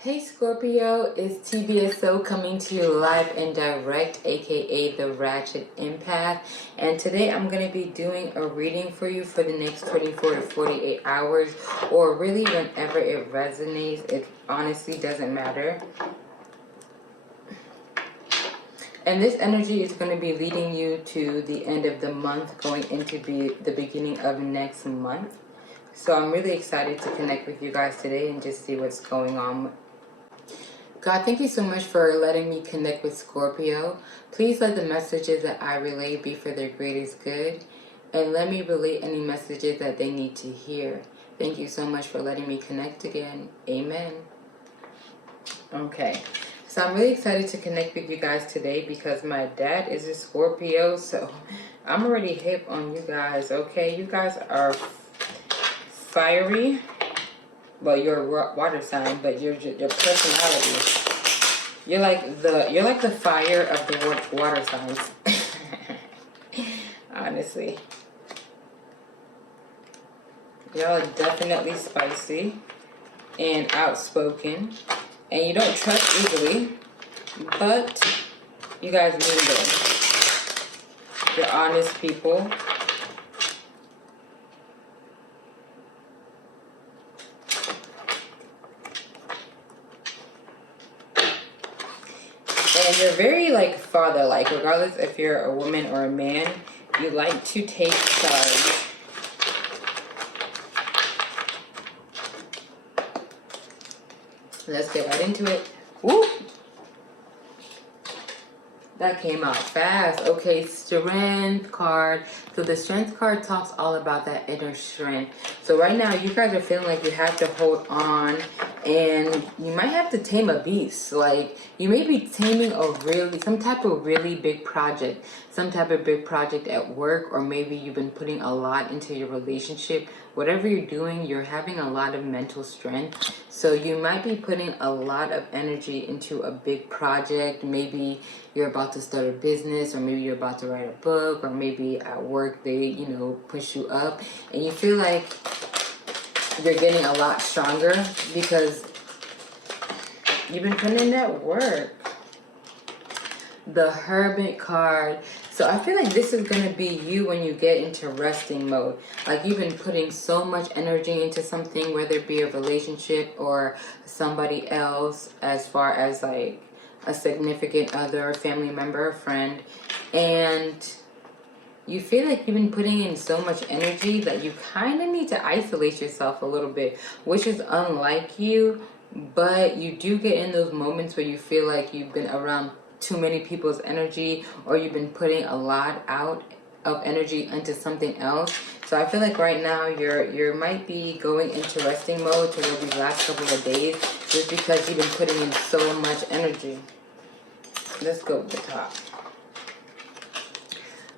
Hey Scorpio, it's TBSO coming to you live and direct, aka the Ratchet Empath. And today I'm going to be doing a reading for you for the next 24 to 48 hours, or really whenever it resonates. It honestly doesn't matter. And this energy is going to be leading you to the end of the month, going into the beginning of next month. So I'm really excited to connect with you guys today and just see what's going on. God, thank you so much for letting me connect with Scorpio. Please let the messages that I relay be for their greatest good, and let me relay any messages that they need to hear. Thank you so much for letting me connect again. Amen. Okay, so I'm really excited to connect with you guys today because my dad is a Scorpio, so I'm already hip on you guys, okay? You guys are fiery. Well, you're a water sign, but your personality. You're like the fire of the water signs. Honestly, y'all are definitely spicy and outspoken, and you don't trust easily, but you guys mean good. You're honest people. And you're very like father-like, regardless if you're a woman or a man. You like to take charge. Let's get right into it. Woo! That came out fast. Okay, strength card. So the strength card talks all about that inner strength. So right now you guys are feeling like you have to hold on, and you might have to tame a beast. Like you may be taming some type of really big project, some type of big project at work, or maybe you've been putting a lot into your relationship. Whatever you're doing, you're having a lot of mental strength. So you might be putting a lot of energy into a big project. Maybe you're about to start a business, or maybe you're about to write a book, or maybe at work they, push you up, and you feel like you're getting a lot stronger because you've been putting in that work. The Hermit card. So I feel like this is going to be you when you get into resting mode. Like you've been putting so much energy into something, whether it be a relationship or somebody else, as far as like a significant other, family member, a friend. And you feel like you've been putting in so much energy that you kind of need to isolate yourself a little bit, which is unlike you. But you do get in those moments where you feel like you've been around too many people's energy, or you've been putting a lot out of energy into something else. So I feel like right now you might be going into resting mode toward these last couple of days, just because you've been putting in so much energy. Let's go with the top.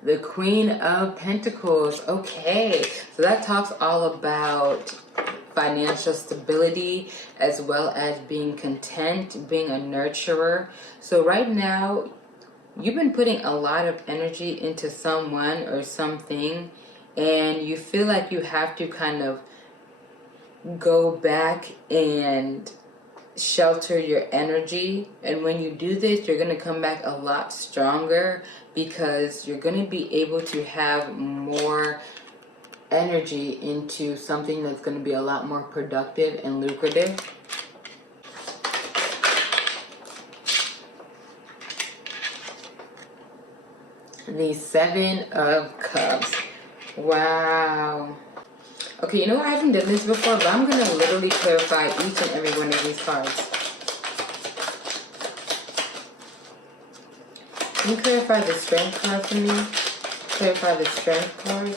The Queen of Pentacles. Okay, so that talks all about financial stability, as well as being content, being a nurturer. So right now, you've been putting a lot of energy into someone or something, and you feel like you have to kind of go back and shelter your energy. And when you do this, you're going to come back a lot stronger, because you're going to be able to have more energy into something that's going to be a lot more productive and lucrative. The Seven of Cups. Wow. Okay, you know what? I haven't done this before, but I'm going to literally clarify each and every one of these cards. Can you clarify the Strength card for me? Clarify the Strength card.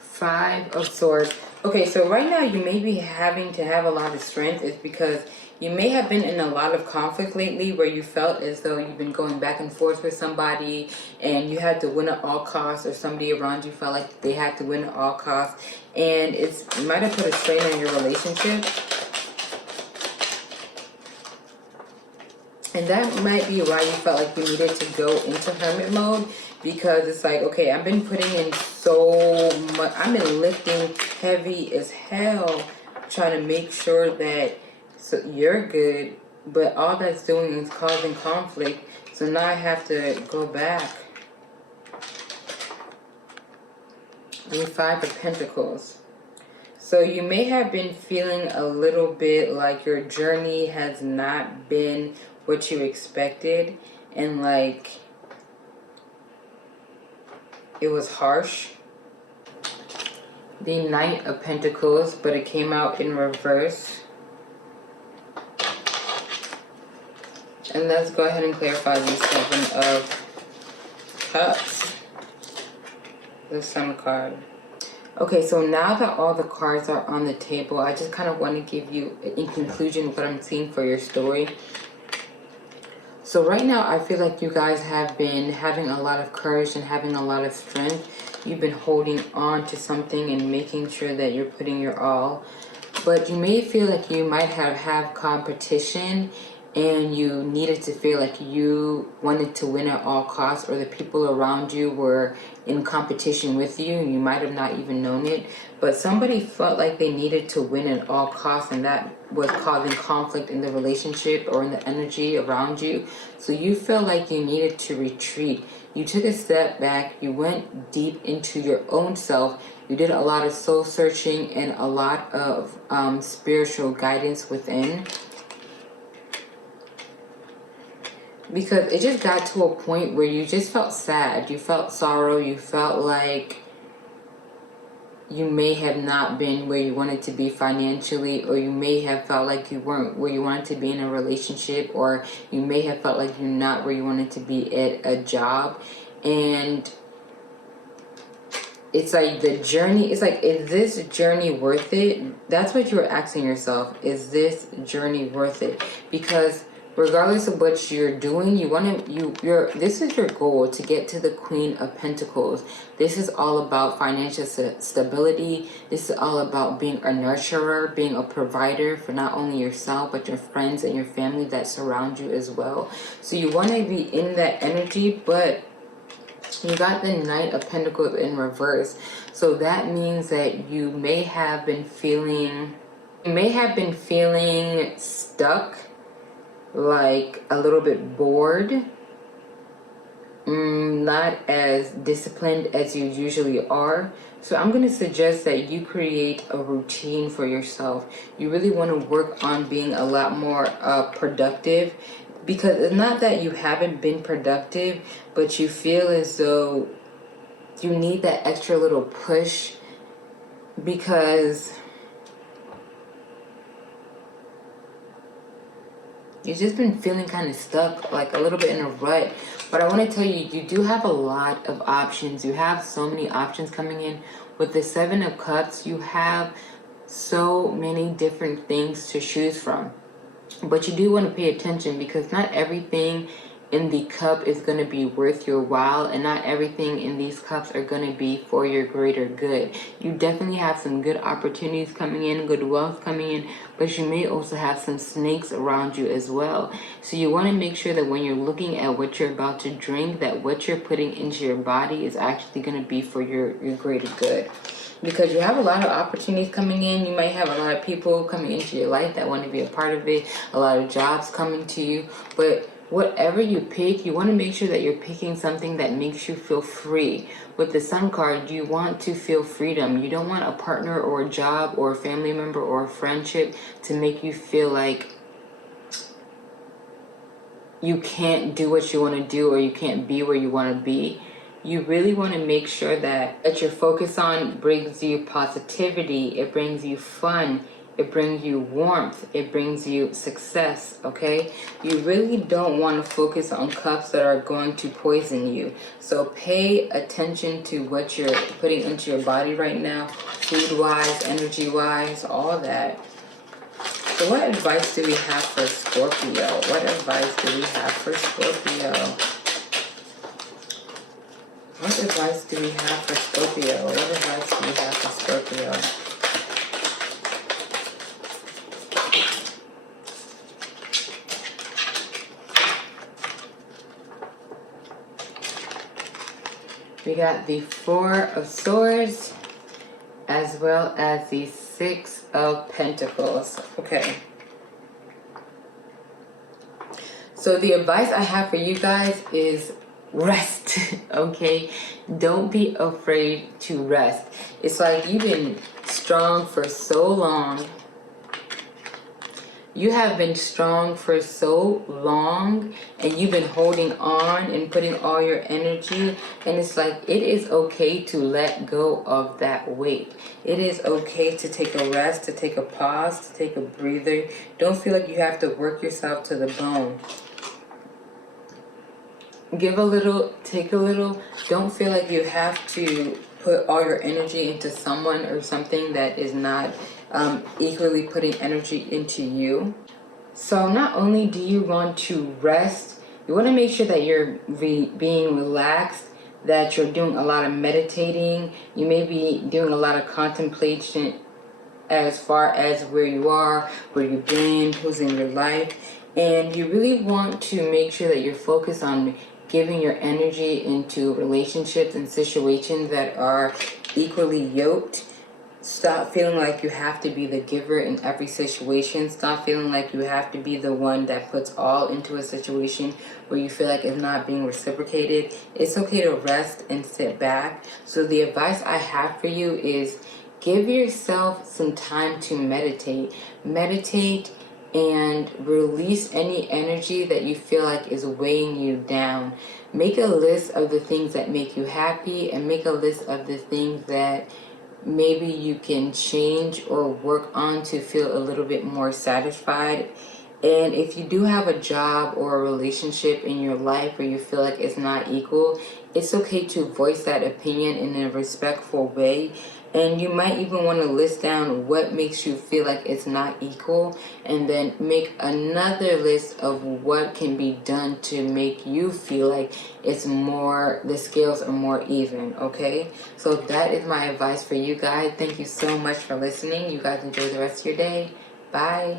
Five of Swords. Okay, so right now you may be having to have a lot of strength. Is because you may have been in a lot of conflict lately, where you felt as though you've been going back and forth with somebody and you had to win at all costs, or somebody around you felt like they had to win at all costs, and it might have put a strain on your relationship. And that might be why you felt like you needed to go into hermit mode, because it's like, okay, I've been putting in so much, I've been lifting heavy as hell, trying to make sure that you're good, but all that's doing is causing conflict. So now I have to go back. And 5 of Pentacles. So you may have been feeling a little bit like your journey has not been what you expected, and like it was harsh. The Knight of Pentacles, but it came out in reverse. And let's go ahead and clarify the 7 of Cups. The Sun card. Okay, so now that all the cards are on the table, I just kind of want to give you, in conclusion, what I'm seeing for your story. So right now, I feel like you guys have been having a lot of courage and having a lot of strength. You've been holding on to something and making sure that you're putting your all. But you may feel like you might have competition, and you needed to feel like you wanted to win at all costs, or the people around you were in competition with you, and you might have not even known it. But somebody felt like they needed to win at all costs, and that was causing conflict in the relationship or in the energy around you. So you felt like you needed to retreat. You took a step back. You went deep into your own self. You did a lot of soul searching and a lot of spiritual guidance within. Because it just got to a point where you just felt sad. You felt sorrow. You felt like you may have not been where you wanted to be financially, or you may have felt like you weren't where you wanted to be in a relationship, or you may have felt like you're not where you wanted to be at a job. And it's like the journey, it's like, is this journey worth it? That's what you were asking yourself. Is this journey worth it? Because regardless of what you're doing, this is your goal, to get to the Queen of Pentacles. This is all about financial stability. This is all about being a nurturer, being a provider for not only yourself, but your friends and your family that surround you as well. So you want to be in that energy, but you got the Knight of Pentacles in reverse. So that means that you may have been feeling stuck, like a little bit bored, not as disciplined as you usually are. So I'm going to suggest that you create a routine for yourself. You really want to work on being a lot more productive, because it's not that you haven't been productive, but you feel as though you need that extra little push, because you've just been feeling kind of stuck, like a little bit in a rut. But I want to tell you, you do have a lot of options. You have so many options coming in. With the 7 of Cups, you have so many different things to choose from. But you do want to pay attention, because not everything in the cup is going to be worth your while, and not everything in these cups are going to be for your greater good. You definitely have some good opportunities coming in, good wealth coming in, but you may also have some snakes around you as well. So you want to make sure that when you're looking at what you're about to drink, that what you're putting into your body is actually going to be for your greater good. Because you have a lot of opportunities coming in. You might have a lot of people coming into your life that want to be a part of it, a lot of jobs coming to you. But whatever you pick, you want to make sure that you're picking something that makes you feel free. With the Sun card, you want to feel freedom. You don't want a partner or a job or a family member or a friendship to make you feel like you can't do what you want to do, or you can't be where you want to be. You really want to make sure that your focus on brings you positivity, it brings you fun, it brings you warmth, it brings you success, okay? You really don't want to focus on cups that are going to poison you. So pay attention to what you're putting into your body right now, food-wise, energy-wise, all that. So what advice do we have for Scorpio? What advice do we have for Scorpio? What advice do we have for Scorpio? What advice do we have for Scorpio? got the Four of Swords as well as the Six of Pentacles. Okay. So the advice I have for you guys is rest, okay? Don't be afraid to rest. It's like you've been strong for so long. You have been strong for so long, and you've been holding on and putting all your energy, and it's like it is okay to let go of that weight. It is okay to take a rest, to take a pause, to take a breather. Don't feel like you have to work yourself to the bone. Give a little, take a little. Don't feel like you have to put all your energy into someone or something that is not equally putting energy into you. So not only do you want to rest, you want to make sure that you're being relaxed, that you're doing a lot of meditating. You may be doing a lot of contemplation as far as where you are, where you've been, who's in your life. And you really want to make sure that you're focused on giving your energy into relationships and situations that are equally yoked. Stop feeling like you have to be the giver in every situation. Stop feeling like you have to be the one that puts all into a situation where you feel like it's not being reciprocated. It's okay to rest and sit back. So the advice I have for you is give yourself some time to meditate. Meditate and release any energy that you feel like is weighing you down. Make a list of the things that make you happy, and make a list of the things that maybe you can change or work on to feel a little bit more satisfied. And if you do have a job or a relationship in your life where you feel like it's not equal, it's okay to voice that opinion in a respectful way. And you might even want to list down what makes you feel like it's not equal, and then make another list of what can be done to make you feel like it's more, the scales are more even, okay? So that is my advice for you guys. Thank you so much for listening. You guys enjoy the rest of your day. Bye.